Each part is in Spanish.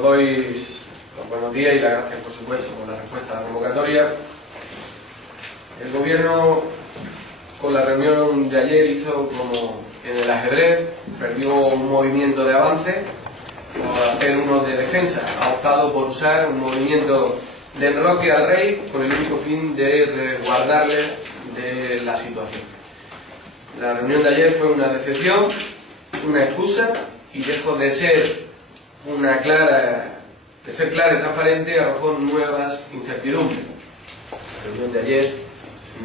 Os doy los buenos días y las gracias, por supuesto, por la respuesta a la convocatoria. El Gobierno, con la reunión de ayer, hizo como en el ajedrez, perdió un movimiento de avance por hacer uno de defensa. Ha optado por usar un movimiento de enroque al rey con el único fin de resguardarle de la situación. La reunión de ayer fue una decepción, una excusa, y dejó de ser clara y transparente, arrojó nuevas incertidumbres. La reunión de ayer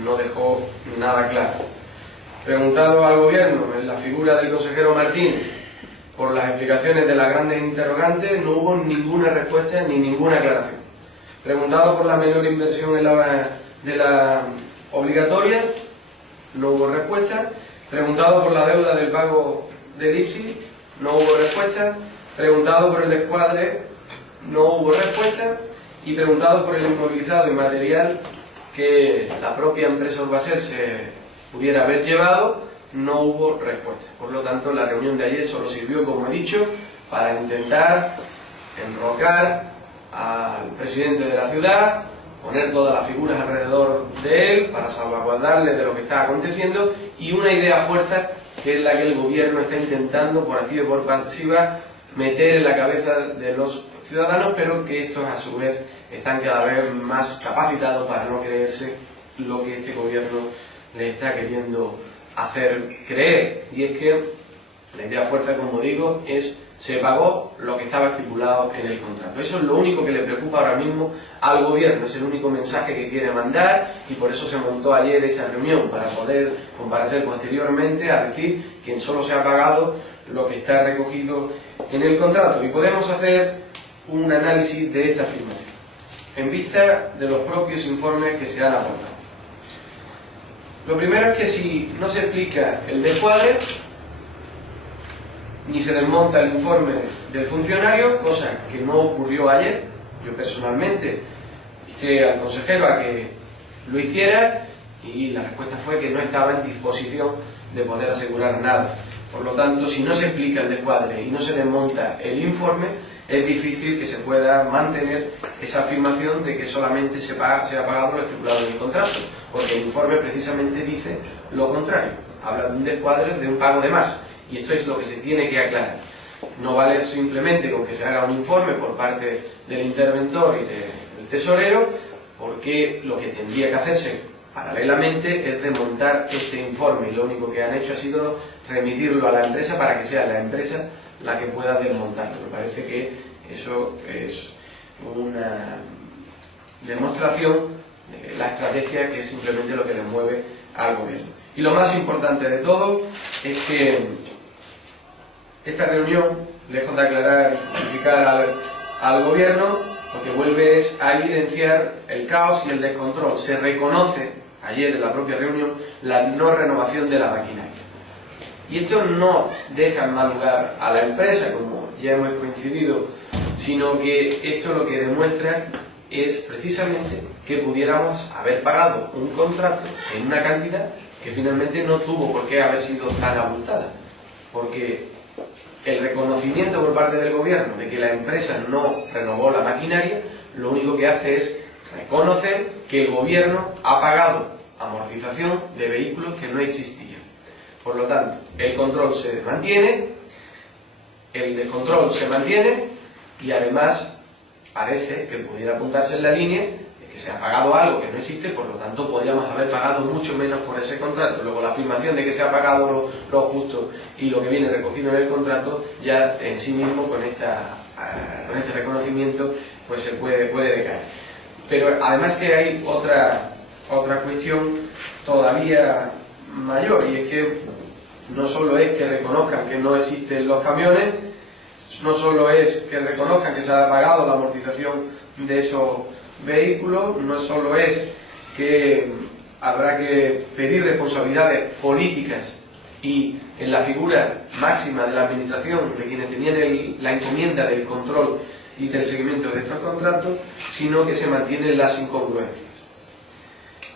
no dejó nada claro. Preguntado al Gobierno, en la figura del consejero Martínez, por las explicaciones de las grandes interrogantes, no hubo ninguna respuesta ni ninguna aclaración. Preguntado por la menor inversión de la obligatoria, no hubo respuesta. Preguntado por la deuda del pago del IPSI, no hubo respuesta. Preguntado por el descuadre, no hubo respuesta. Y preguntado por el inmovilizado inmaterial que la propia empresa Urbaser se pudiera haber llevado, no hubo respuesta. Por lo tanto, la reunión de ayer solo sirvió, como he dicho, para intentar enrocar al presidente de la ciudad, poner todas las figuras alrededor de él para salvaguardarle de lo que está aconteciendo, y una idea fuerza que es la que el Gobierno está intentando, por activa y por pasiva, meter en la cabeza de los ciudadanos, pero que estos a su vez están cada vez más capacitados para no creerse lo que este Gobierno les está queriendo hacer creer. Y es que la idea fuerza, como digo, es: se pagó lo que estaba estipulado en el contrato. Eso es lo único que le preocupa ahora mismo al Gobierno, es el único mensaje que quiere mandar, y por eso se montó ayer esta reunión, para poder comparecer posteriormente a decir que solo se ha pagado lo que está recogido en el contrato. Y podemos hacer un análisis de esta afirmación en vista de los propios informes que se han aportado. Lo primero es que si no se explica el descuadre, ni se desmonta el informe del funcionario, cosa que no ocurrió ayer. Yo personalmente insté al consejero a que lo hiciera y la respuesta fue que no estaba en disposición de poder asegurar nada. Por lo tanto, si no se explica el descuadre y no se desmonta el informe, es difícil que se pueda mantener esa afirmación de que solamente se ha pagado lo estipulado en el contrato, porque el informe precisamente dice lo contrario, habla de un descuadre, de un pago de más. Y esto es lo que se tiene que aclarar. No vale simplemente con que se haga un informe por parte del interventor y del tesorero, porque lo que tendría que hacerse paralelamente es desmontar este informe, y lo único que han hecho ha sido remitirlo a la empresa para que sea la empresa la que pueda desmontarlo. Me parece que eso es una demostración de la estrategia, que es simplemente lo que le mueve al Gobierno. Y lo más importante de todo es que esta reunión, lejos de aclarar y justificar al Gobierno, lo que vuelve es a evidenciar el caos y el descontrol. Se reconoce ayer en la propia reunión la no renovación de la maquinaria. Y esto no deja en mal lugar a la empresa, como ya hemos coincidido, sino que esto lo que demuestra es precisamente que pudiéramos haber pagado un contrato en una cantidad que finalmente no tuvo por qué haber sido tan abultada, porque el reconocimiento por parte del Gobierno de que la empresa no renovó la maquinaria, lo único que hace es reconocer que el Gobierno ha pagado amortización de vehículos que no existían. Por lo tanto, el control se mantiene, el descontrol se mantiene, y además parece que pudiera apuntarse en la línea de que se ha pagado algo que no existe, por lo tanto podríamos haber pagado mucho menos por ese contrato. Luego, la afirmación de que se ha pagado lo justo y lo que viene recogido en el contrato, ya en sí mismo con este reconocimiento pues se puede decaer. Pero además que hay otra cuestión todavía mayor, y es que no solo es que reconozcan que no existen los camiones, no solo es que reconozcan que se ha pagado la amortización de esos vehículos, no solo es que habrá que pedir responsabilidades políticas y en la figura máxima de la administración, de quienes tenían la encomienda del control y del seguimiento de estos contratos, sino que se mantienen las incongruencias.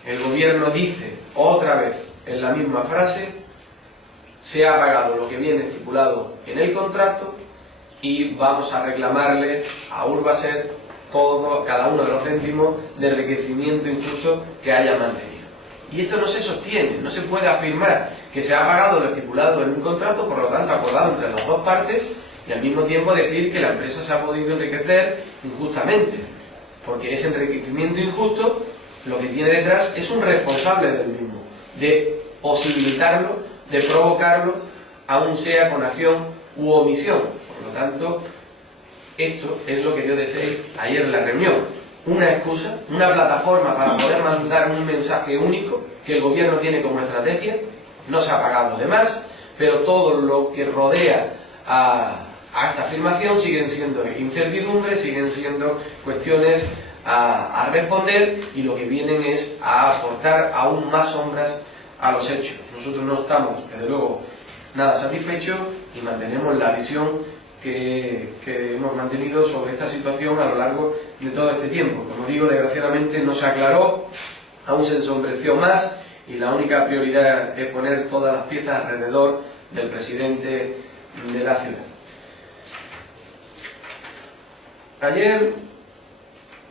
El Gobierno dice otra vez en la misma frase: se ha pagado lo que viene estipulado en el contrato, y vamos a reclamarle a Urbaser cada uno de los céntimos de enriquecimiento injusto que haya mantenido. Y esto no se sostiene, no se puede afirmar que se ha pagado lo estipulado en un contrato, por lo tanto acordado entre las dos partes, y al mismo tiempo decir que la empresa se ha podido enriquecer injustamente, porque ese enriquecimiento injusto lo que tiene detrás es un responsable del mismo, de posibilitarlo, de provocarlo, aun sea con acción u omisión. Por lo tanto, esto es lo que yo deseé ayer en la reunión. Una excusa, una plataforma para poder mandar un mensaje único que el gobierno tiene como estrategia. No se ha pagado de más, pero todo lo que rodea a esta afirmación siguen siendo incertidumbres, siguen siendo cuestiones a responder, y lo que vienen es a aportar aún más sombras a los hechos. Nosotros no estamos, desde luego, nada satisfechos y mantenemos la visión que hemos mantenido sobre esta situación a lo largo de todo este tiempo. Como digo, desgraciadamente no se aclaró, aún se ensombreció más, y la única prioridad es poner todas las piezas alrededor del presidente de la ciudad. Ayer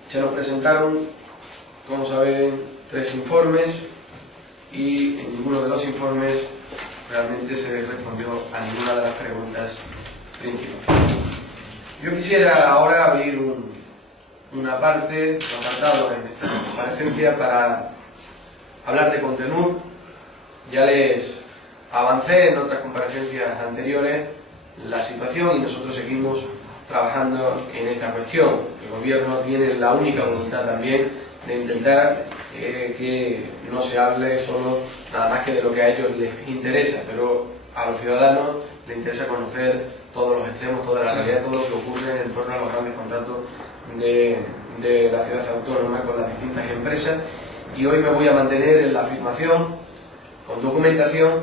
se nos presentaron, como saben, 3 informes, y en ninguno de los informes realmente se respondió a ninguna de las preguntas principales. Yo quisiera ahora abrir una parte, un apartado en esta comparecencia para hablar de Contenur. Ya les avancé en otras comparecencias anteriores la situación y nosotros seguimos trabajando en esta cuestión. El gobierno tiene la única voluntad también de intentar que no se hable solo nada más que de lo que a ellos les interesa, pero a los ciudadanos les interesa conocer todos los extremos, toda la realidad, todo lo que ocurre en torno a los grandes contratos de la ciudad autónoma con las distintas empresas. Y hoy me voy a mantener en la afirmación, con documentación,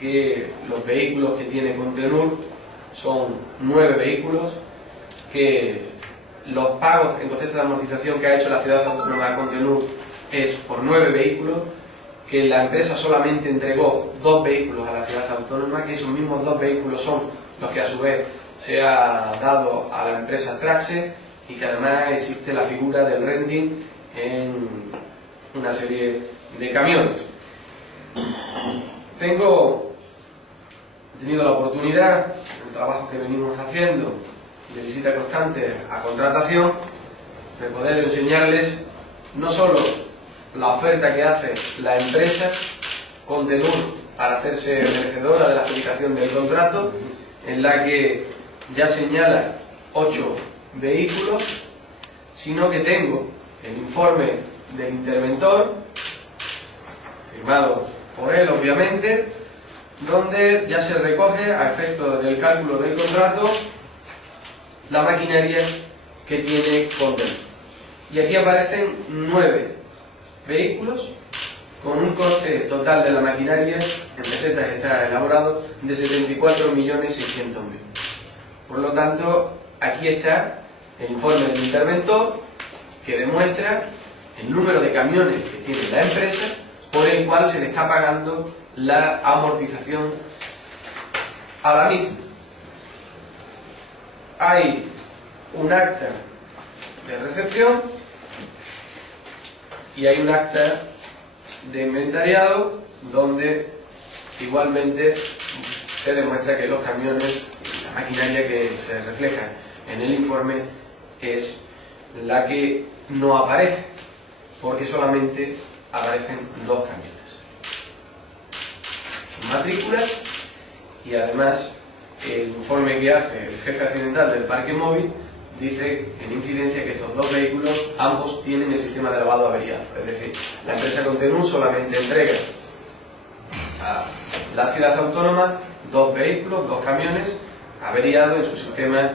que los vehículos que tiene Contenur son 9 vehículos, que los pagos en concepto de amortización que ha hecho la ciudad autónoma de Contenur es por 9 vehículos, que la empresa solamente entregó 2 vehículos a la ciudad autónoma, que esos mismos 2 vehículos son los que a su vez se ha dado a la empresa Traxe, y que además existe la figura del renting en una serie de camiones. He tenido la oportunidad, en el trabajo que venimos haciendo de visita constante a contratación, de poder enseñarles no solo la oferta que hace la empresa Contenur para hacerse merecedora de la adjudicación del contrato, en la que ya señala 8 vehículos, sino que tengo el informe del interventor, firmado por él obviamente, donde ya se recoge a efecto del cálculo del contrato la maquinaria que tiene Contenur. Y aquí aparecen 9 vehículos con un coste total de la maquinaria en pesetas que está elaborado de 74.600.000. Por lo tanto, aquí está el informe del interventor que demuestra el número de camiones que tiene la empresa por el cual se le está pagando la amortización a la misma. Hay un acta de recepción y hay un acta de inventariado donde igualmente se demuestra que los camiones, la maquinaria que se refleja en el informe es la que no aparece, porque solamente aparecen 2 camiones. Sus matrículas, y además el informe que hace el jefe accidental del parque móvil dice en incidencia que estos 2 vehículos ambos tienen el sistema de lavado averiado. Es decir, la empresa Contenur solamente entrega a la ciudad autónoma 2 vehículos, 2 camiones averiados en su sistema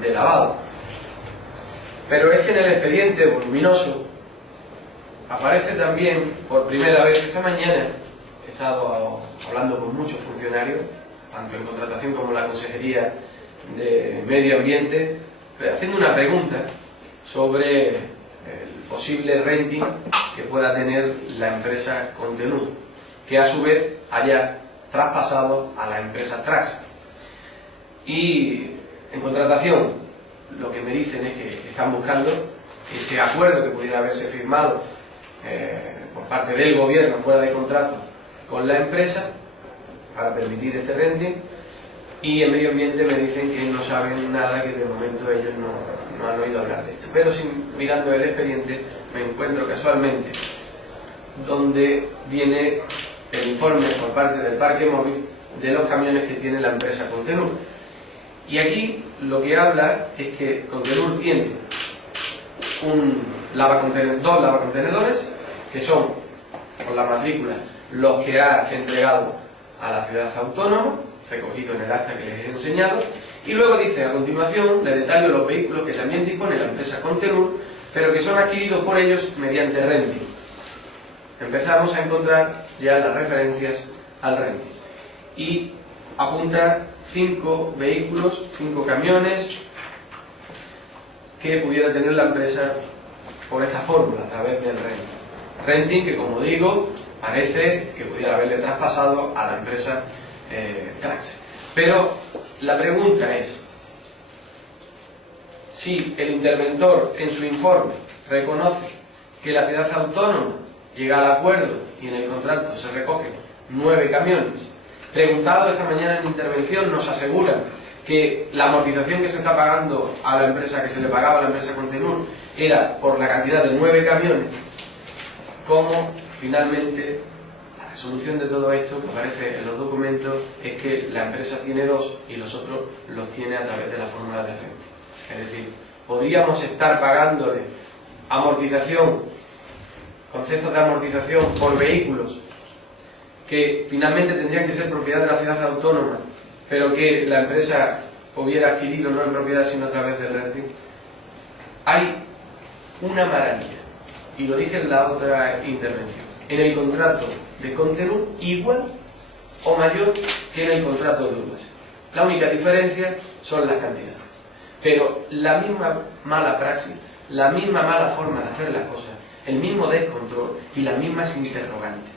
de lavado. Pero es que en el expediente voluminoso aparece también, por primera vez esta mañana, he estado hablando con muchos funcionarios, tanto en contratación como en la Consejería de Medio Ambiente, haciendo una pregunta sobre el posible renting que pueda tener la empresa Contenur, que a su vez haya traspasado a la empresa Traxe. Y En contratación, lo que me dicen es que están buscando ese acuerdo que pudiera haberse firmado por parte del gobierno fuera de contrato con la empresa para permitir este renting, y en medio ambiente me dicen que no saben nada, que de momento ellos no han oído hablar de esto. Pero mirando el expediente me encuentro casualmente donde viene el informe por parte del parque móvil de los camiones que tiene la empresa Contenur. Y aquí lo que habla es que Contenur tiene dos lavacontenedores, que son, por la matrícula, los que ha entregado a la ciudad autónoma, recogido en el acta que les he enseñado, y luego dice, a continuación, le detallo los vehículos que también dispone la empresa Contenur, pero que son adquiridos por ellos mediante renting. Empezamos a encontrar ya las referencias al renting. Y apunta 5 vehículos, 5 camiones que pudiera tener la empresa por esta fórmula, a través del renting. Renting que, como digo, parece que pudiera haberle traspasado a la empresa Traxe. Pero la pregunta es, si el interventor en su informe reconoce que la ciudad autónoma llega al acuerdo y en el contrato se recogen 9 camiones, preguntado esta mañana en intervención nos aseguran que la amortización que se está pagando a la empresa, que se le pagaba a la empresa Contenur, era por la cantidad de 9 camiones, como finalmente la resolución de todo esto, que aparece en los documentos, es que la empresa tiene 2 y los otros los tiene a través de la fórmula de renta. Es decir, podríamos estar pagándole amortización, conceptos de amortización por vehículos que finalmente tendrían que ser propiedad de la ciudad autónoma, pero que la empresa hubiera adquirido no en propiedad sino a través del renting. Hay una maravilla, y lo dije en la otra intervención, en el contrato de Contenur igual o mayor que en el contrato de Urbase. La única diferencia son las cantidades, pero la misma mala praxis, la misma mala forma de hacer las cosas, el mismo descontrol y las mismas interrogantes,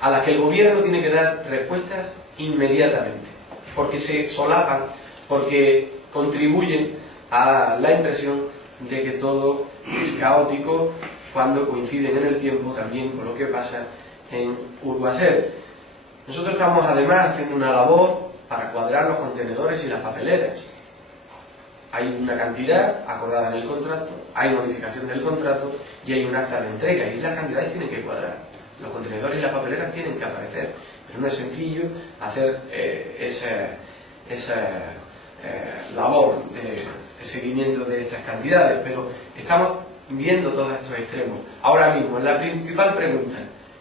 a las que el gobierno tiene que dar respuestas inmediatamente, porque se solapan, porque contribuyen a la impresión de que todo es caótico cuando coinciden en el tiempo también con lo que pasa en Urbaser. Nosotros estamos además haciendo una labor para cuadrar los contenedores y las papeleras. Hay una cantidad acordada en el contrato, hay modificación del contrato y hay un acta de entrega, y las cantidades tienen que cuadrar. Los contenedores y las papeleras tienen que aparecer, pero no es sencillo hacer esa labor de seguimiento de estas cantidades, pero estamos viendo todos estos extremos. Ahora mismo, la principal pregunta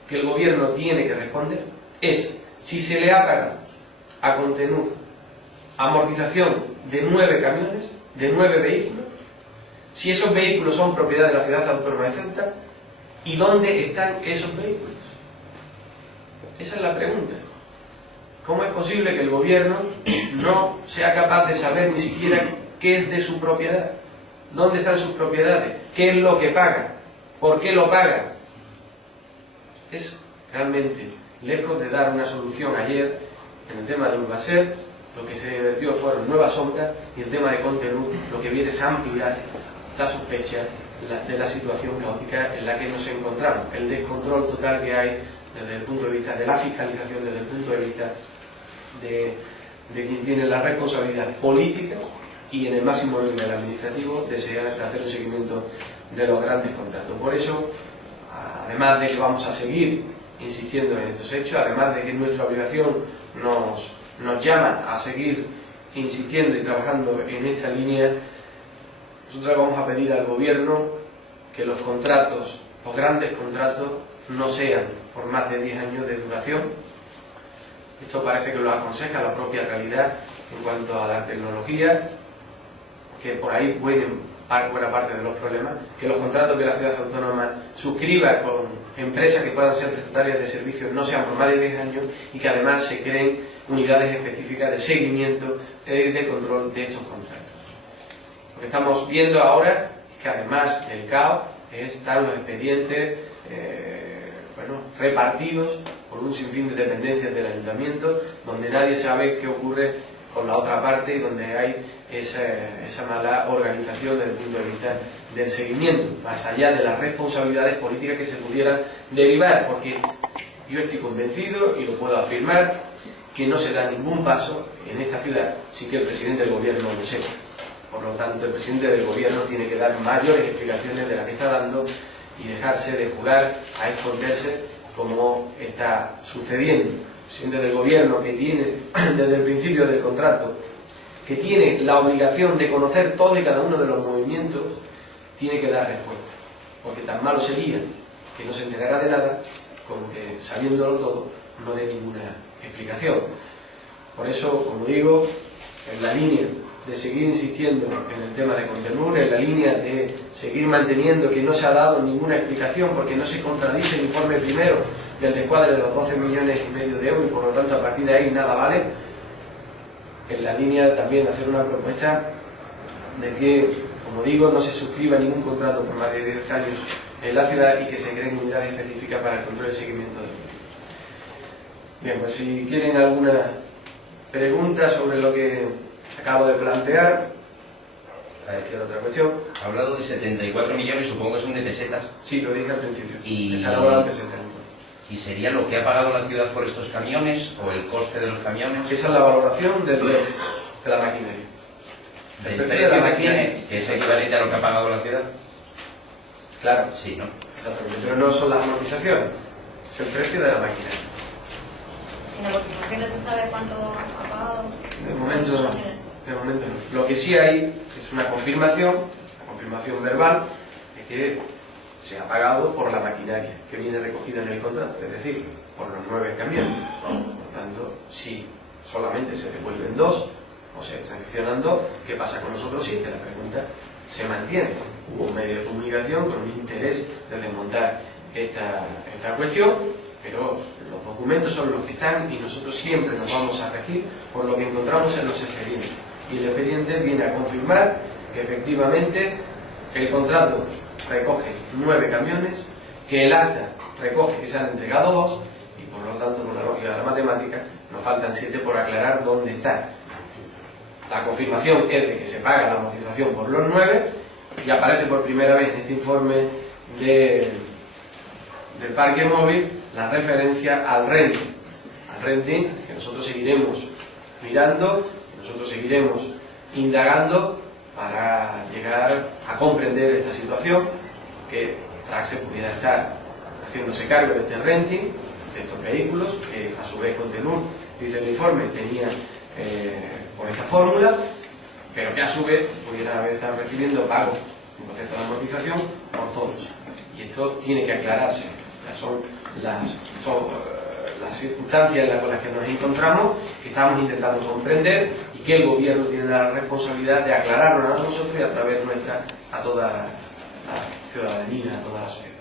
que el gobierno tiene que responder es si se le ha pagado a Contenur amortización de 9 camiones, de 9 vehículos, si esos vehículos son propiedad de la ciudad autónoma de Ceuta, y dónde están esos vehículos. Esa es la pregunta. ¿Cómo es posible que el gobierno no sea capaz de saber ni siquiera qué es de su propiedad? ¿Dónde están sus propiedades? ¿Qué es lo que paga? ¿Por qué lo paga? Es realmente, lejos de dar una solución ayer en el tema de Urbaser, lo que se vertió fueron nuevas sombras, y el tema de Contenur lo que viene es ampliar la sospecha de la situación caótica en la que nos encontramos, el descontrol total que hay desde el punto de vista de la fiscalización, desde el punto de vista de quien tiene la responsabilidad política y en el máximo nivel administrativo de hacer un seguimiento de los grandes contratos. Por eso, además de que vamos a seguir insistiendo en estos hechos, además de que nuestra obligación nos llama a seguir insistiendo y trabajando en esta línea, nosotros vamos a pedir al gobierno que los contratos, los grandes contratos, no sean por más de 10 años de duración. Esto parece que lo aconseja la propia realidad en cuanto a la tecnología, que por ahí buena parte de los problemas, que los contratos que la ciudad autónoma suscriba con empresas que puedan ser prestatarias de servicios no sean por más de 10 años, y que además se creen unidades específicas de seguimiento y de control de estos contratos. Lo que estamos viendo ahora es que además del caos están los expedientes repartidos por un sinfín de dependencias del ayuntamiento, donde nadie sabe qué ocurre con la otra parte, donde hay esa mala organización desde el punto de vista del seguimiento, más allá de las responsabilidades políticas que se pudieran derivar, porque yo estoy convencido, y lo puedo afirmar, que no se da ningún paso en esta ciudad sin que el presidente del gobierno lo sepa. Por lo tanto, el presidente del gobierno tiene que dar mayores explicaciones de las que está dando y dejarse de jugar a esconderse como está sucediendo. El presidente del gobierno, que tiene desde el principio del contrato, que tiene la obligación de conocer todo y cada uno de los movimientos, tiene que dar respuesta, porque tan malo sería que no se enterara de nada como que, sabiéndolo todo, no dé ninguna explicación. Por eso, como digo, en la línea de seguir insistiendo en el tema de Contenur, en la línea de seguir manteniendo que no se ha dado ninguna explicación, porque no se contradice el informe primero del descuadre de los 12,5 millones de euros, y por lo tanto a partir de ahí nada vale. En la línea también de hacer una propuesta de que, como digo, no se suscriba ningún contrato por más de 10 años en la ciudad y que se creen unidades específicas para el control y seguimiento del mismo. Bien, pues si quieren alguna pregunta sobre lo que acabo de plantear. Cualquier otra cuestión. Ha hablado de 74 millones, supongo que son de pesetas. Sí, lo dije al principio. Y pesetas. ¿Y sería lo que ha pagado la ciudad por estos camiones o el coste de los camiones? Esa es la valoración de la maquinaria. ¿Del precio de la maquinaria? ¿Que es equivalente a lo que ha pagado la ciudad? Claro. Sí, ¿no? Exactamente. Pero no son las amortizaciones, es el precio de la maquinaria. ¿En amortizaciones se sabe cuánto ha pagado? De momento no. Lo que sí hay es una confirmación verbal de que se ha pagado por la maquinaria que viene recogida en el contrato, es decir, por los 9 camiones. Por lo tanto, si solamente se devuelven 2 o se recepcionan 2, ¿qué pasa con nosotros? Sí, que la pregunta se mantiene. Hubo un medio de comunicación con un interés de desmontar esta cuestión, pero los documentos son los que están y nosotros siempre nos vamos a regir por lo que encontramos en los expedientes. Y el expediente viene a confirmar que efectivamente el contrato recoge 9 camiones, que el acta recoge que se han entregado 2 y por lo tanto, por la lógica de la matemática, nos faltan 7 por aclarar dónde está. La confirmación es de que se paga la amortización por los 9 y aparece por primera vez en este informe del parque móvil la referencia al renting, que nosotros seguiremos mirando, nosotros seguiremos indagando para llegar a comprender esta situación, que Traxe pudiera estar haciéndose cargo de este renting, de estos vehículos, que a su vez Contenur, dice el informe, tenía por esta fórmula, pero que a su vez pudieran haber estado recibiendo pago en proceso de amortización por todos. Y esto tiene que aclararse. Estas son las circunstancias con las que nos encontramos, que estamos intentando comprender y que el gobierno tiene la responsabilidad de aclararnos a nosotros y a través nuestra a toda la ciudadanía, a toda la sociedad.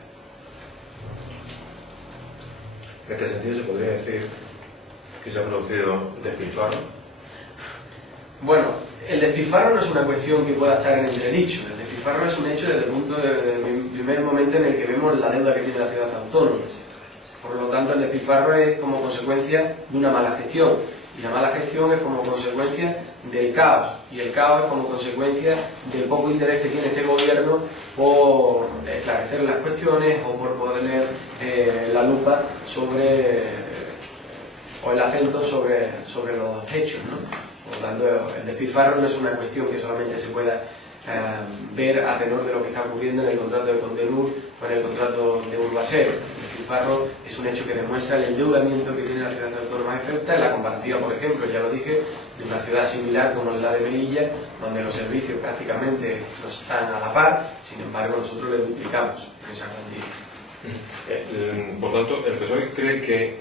En este sentido, ¿se podría decir que se ha producido despilfarro? Bueno, el despilfarro no es una cuestión que pueda estar en entredicho. El despilfarro es un hecho desde el primer momento en el que vemos la deuda que tiene la ciudad autónoma. Por lo tanto, el despilfarro es como consecuencia de una mala gestión. Y la mala gestión es como consecuencia del caos. Y el caos es como consecuencia del poco interés que tiene este gobierno por esclarecer las cuestiones o por poner la lupa sobre, o el acento sobre los hechos, ¿no? Por lo tanto, el despilfarro no es una cuestión que solamente se pueda ver a tenor de lo que está ocurriendo en el contrato de Contenur o en el contrato de Urbaser. El despilfarro es un hecho que demuestra el endeudamiento que tiene la ciudad autónoma de Ceuta en la comparativa, por ejemplo, ya lo dije, de una ciudad similar como la de Melilla, donde los servicios prácticamente no están a la par, sin embargo nosotros le duplicamos en esa cuantía. Por tanto, el PSOE cree que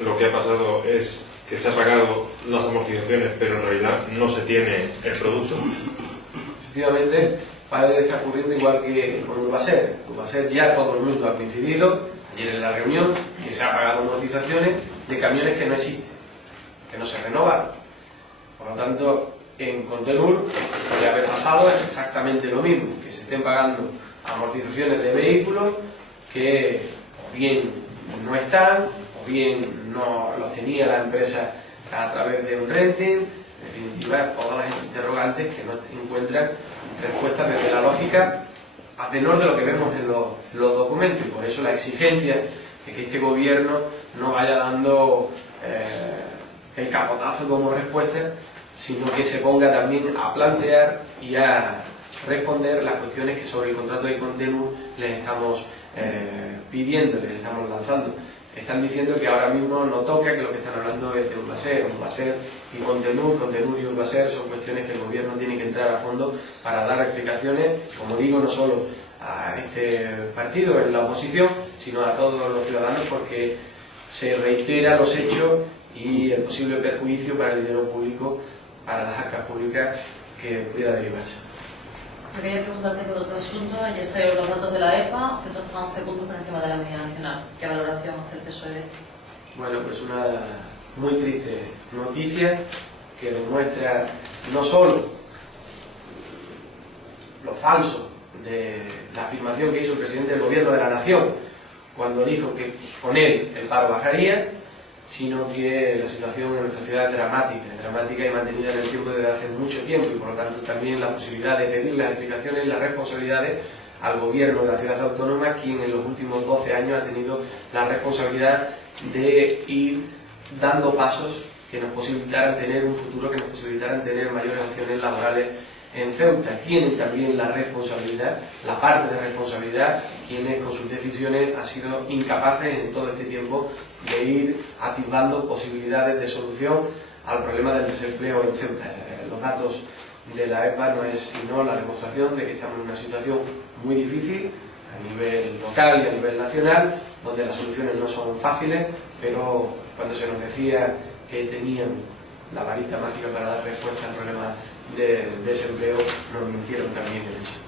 lo que ha pasado es que se ha pagado las amortizaciones, pero en realidad no se tiene el producto. Efectivamente, parece que está ocurriendo igual que con Urbaser. Urbaser ya todo el mundo ha coincidido, ayer en la reunión, que se ha pagado amortizaciones de camiones que no existen, que no se renovaron. Por lo tanto, en Contenur, lo que ha pasado es exactamente lo mismo, que se estén pagando amortizaciones de vehículos que o bien no están, o bien no los tenía la empresa a través de un renting, definitiva, todas las interrogantes que no encuentran respuestas desde la lógica, a tenor de lo que vemos en los documentos. Y por eso la exigencia de que este gobierno no vaya dando el capotazo como respuesta, sino que se ponga también a plantear y a responder las cuestiones que sobre el contrato de Contenur les estamos pidiendo, les estamos lanzando. Están diciendo que ahora mismo no toca, que lo que están hablando es de Urbaser y Contenur y Urbaser son cuestiones que el gobierno tiene que entrar a fondo para dar explicaciones, como digo, no solo a este partido en la oposición, sino a todos los ciudadanos, porque se reiteran los hechos y el posible perjuicio para el dinero público, para las arcas públicas que pudiera derivarse. Yo quería preguntarte por otro asunto. Ayer salieron los datos de la EPA, que están 11 puntos por encima de la media nacional. ¿Qué valoración hace el PSOE de esto? Bueno, pues una muy triste noticia que demuestra no solo lo falso de la afirmación que hizo el presidente del Gobierno de la Nación cuando dijo que con él el paro bajaría, sino que la situación en nuestra ciudad es dramática y mantenida en el tiempo desde hace mucho tiempo, y por lo tanto también la posibilidad de pedir las explicaciones y las responsabilidades al gobierno de la ciudad autónoma, quien en los últimos 12 años ha tenido la responsabilidad de ir dando pasos que nos posibilitaran tener un futuro, que nos posibilitaran tener mayores acciones laborales en Ceuta. Tienen también la responsabilidad, la parte de responsabilidad, quienes con sus decisiones han sido incapaces en todo este tiempo de ir atisbando posibilidades de solución al problema del desempleo en Ceuta. Los datos de la EPA no es sino la demostración de que estamos en una situación muy difícil a nivel local y a nivel nacional, donde las soluciones no son fáciles, pero cuando se nos decía que tenían la varita mágica para dar respuesta al problema de desempleo, nos mintieron también en eso.